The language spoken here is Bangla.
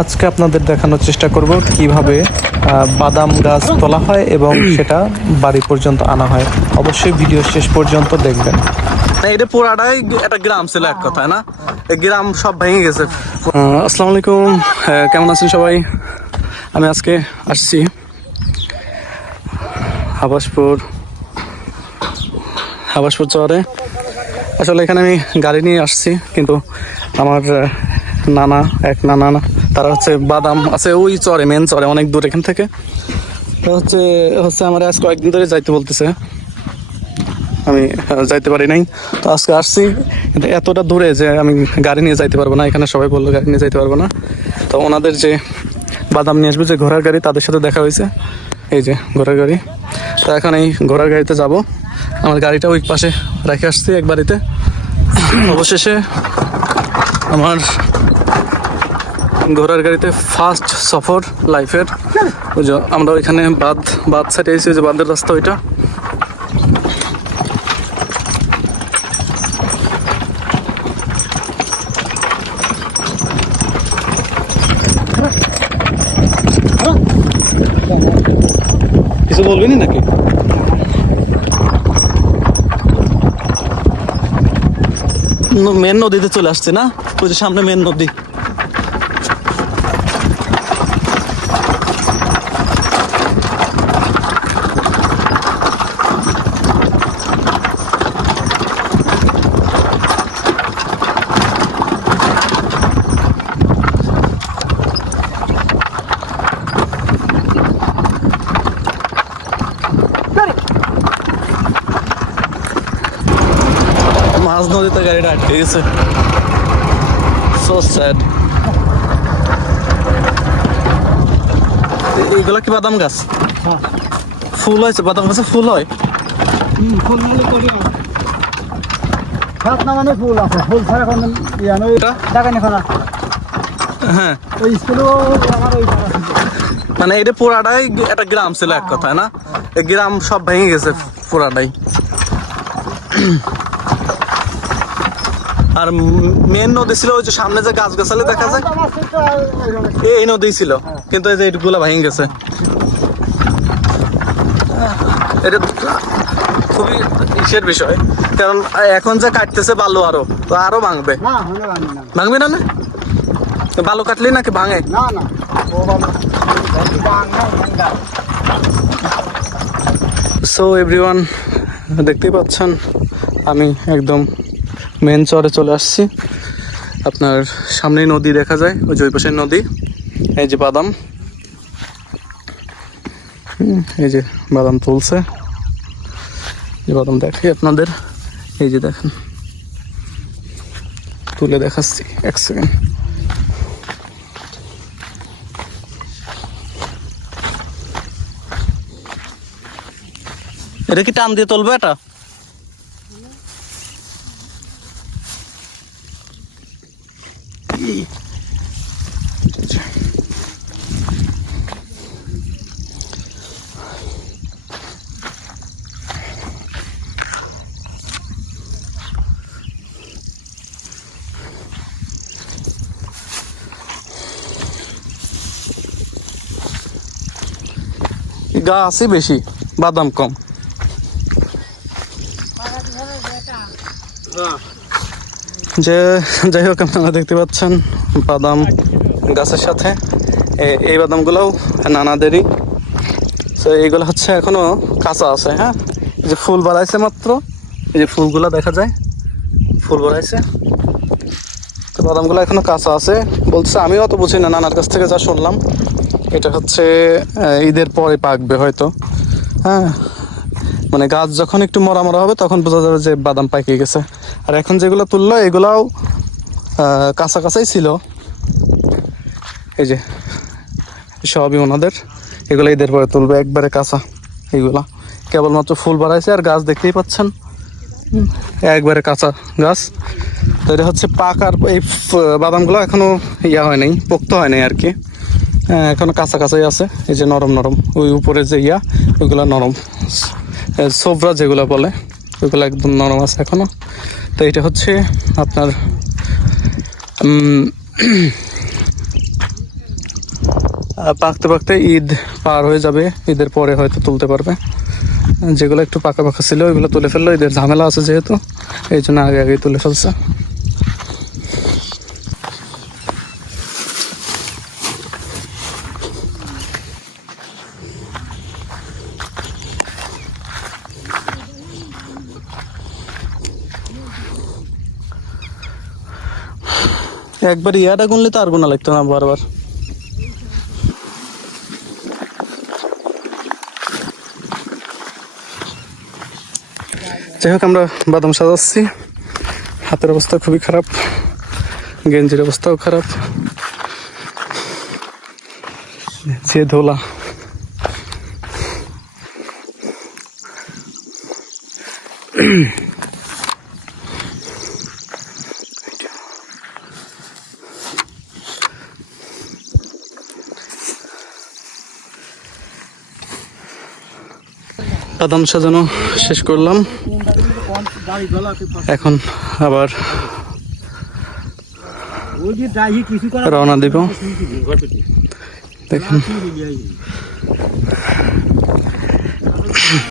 আজকে আপনাদের দেখানোর চেষ্টা করব কিভাবে বাদাম গাছ তোলা হয় এবং সেটা বাড়ি পর্যন্ত আনা হয়। অবশ্যই ভিডিও শেষ পর্যন্ত দেখবেন। এটা পুরাটাই একটা গ্রাম ছিল এক কথায়, না? এই গ্রাম সব ভেঙে গেছে। আসসালামু আলাইকুম, কেমন আছেন সবাই? আমি আজকে আসছি হাবাসপুর চরে। আসলে এখানে আমি গাড়ি নিয়ে আসছি, কিন্তু আমার নানা তারা হচ্ছে বাদাম আছে ওই চরে, মেন চরে অনেক দূর এখান থেকে। হচ্ছে আমার আজ কয়েকদিন ধরে যাইতে বলতেছে, আমি যাইতে পারি নাই। তো আজকে আসছি, কিন্তু এতটা দূরে যে আমি গাড়ি নিয়ে যাইতে পারবো না। এখানে সবাই বললো গাড়ি নিয়ে যাইতে পারবো না। তো ওনাদের যে বাদাম নিয়ে আসবে, যে ঘোড়ার গাড়ি, তাদের সাথে দেখা হয়েছে। এই যে ঘোড়ার গাড়ি। তো এখন এই ঘোড়ার গাড়িতে যাব। আমার গাড়িটা ওই পাশে রেখে আসছি এক বাড়িতে। অবশেষে আমার ঘোড়ার গাড়িতে ফার্স্ট সফর লাইফের। আমরা ওইখানে বাদ সাইডে এসেছি, যে বাঁধের রাস্তা ওইটা। কিছু বলবেনি নাকি? মেন নদীতে চলে আসছে, না? ওই যে সামনে মেন নদী। মাঝ নদীতে গাড়িটা আটকে গেছে। So sad. এইগুলা কি বাদাম গাছ? ফুল হয়েছে? বাদাম গাছে ফুল হয়? ফুল মানে ফুল আছে, ফুল ছাড়া কোনো জায়গা নেই। হ্যাঁ, ওই স্কুলেও আমার ওই মানে এটা পুরাটাই একটা গ্রাম ছিল এক কথায়, না? এই গ্রাম সব ভেঙে গেছে পুরাটাই। আর মেন নদী ছিল ওই যে সামনে যে গাছ গাছালি দেখা যায়, এই নদী ছিল। কিন্তু এই যে এইগুলা ভেঙে গেছে। এটা খুবই ইসের বিষয়, কারণ এখন যে কাটতেছে বালু আরো ভাঙবে। ভাঙবে না? বালু কাটলে নাকি ভাঙে? সো এভরিওয়ান, দেখতেই পাচ্ছেন আমি একদম মেন চরে চলে আসছি। আপনার সামনেই নদী দেখা যায়, ওই যে পাশের নদী। এই যে বাদাম, এই যে বাদাম তুলছে। যে বাদাম দেখাই আপনাদের, এই যে দেখেন, তুলে দেখাচ্ছি এক সেকেন্ড। এটা কি টান দিয়ে তুলবে? এটা গাছই বেশি, বাদাম কম। যাই হোক, আপনারা দেখতে পাচ্ছেন বাদাম গাছের সাথে এই বাদামগুলোও নানাদেরই। তো এইগুলো হচ্ছে এখনো কাঁচা আছে। হ্যাঁ, এই যে ফুল বাড়াইছে মাত্র, এই যে ফুলগুলো দেখা যায়, ফুল বাড়াইছে। তো বাদামগুলো এখনো কাঁচা আছে বলছে। আমিও অত বুঝি না, নানার কাছ থেকে যা শুনলাম এটা হচ্ছে ঈদের পরে পাকবে হয়তো। হ্যাঁ, মানে গাছ যখন একটু মরা হবে তখন বোঝা যাবে যে বাদাম পাইকে গেছে। আর এখন যেগুলো তুললো এগুলাও কাঁচা কাঁচাই ছিল। এই যে সবই ওনাদের, এগুলো ঈদের পরে তুলবে, একবারে কাঁচা। এইগুলা কেবলমাত্র ফুল বাড়াইছে, আর গাছ দেখতেই পাচ্ছেন একবারে কাঁচা গাছ। তো এটা হচ্ছে পাকার, এই বাদামগুলো এখনো হয় নাই, পোক্ত হয় নাই আর কি। এখনো কাঁচা কাঁচাই আছে। এই যে নরম ওই উপরে যে ওইগুলা নরম, সোবরা যেগুলো বলে, ওইগুলো একদম নরম আছে এখনো। তো এটা হচ্ছে আপনার পাকতে পাকতে ঈদ পার হয়ে যাবে, ঈদের পরে হয়তো তুলতে পারবে। যেগুলো একটু পাকা পাকা ছিল ওইগুলো তুলে ফেললো, ঈদের ঝামেলা আছে যেহেতু, এই জন্য আগে আগেই তুলে ফেলছে। একবার ইয়াটা গুনলে তো আর গুণা লাগতো না বারবার। যাই হোক, আমরা বাদাম সাজাচ্ছি। হাতের অবস্থা খুবই খারাপ, গেঞ্জির অবস্থাও খারাপ, যে ধোলা। বাদাম সাজানো শেষ করলাম, এখন আবার রওনা দিব। দেখেন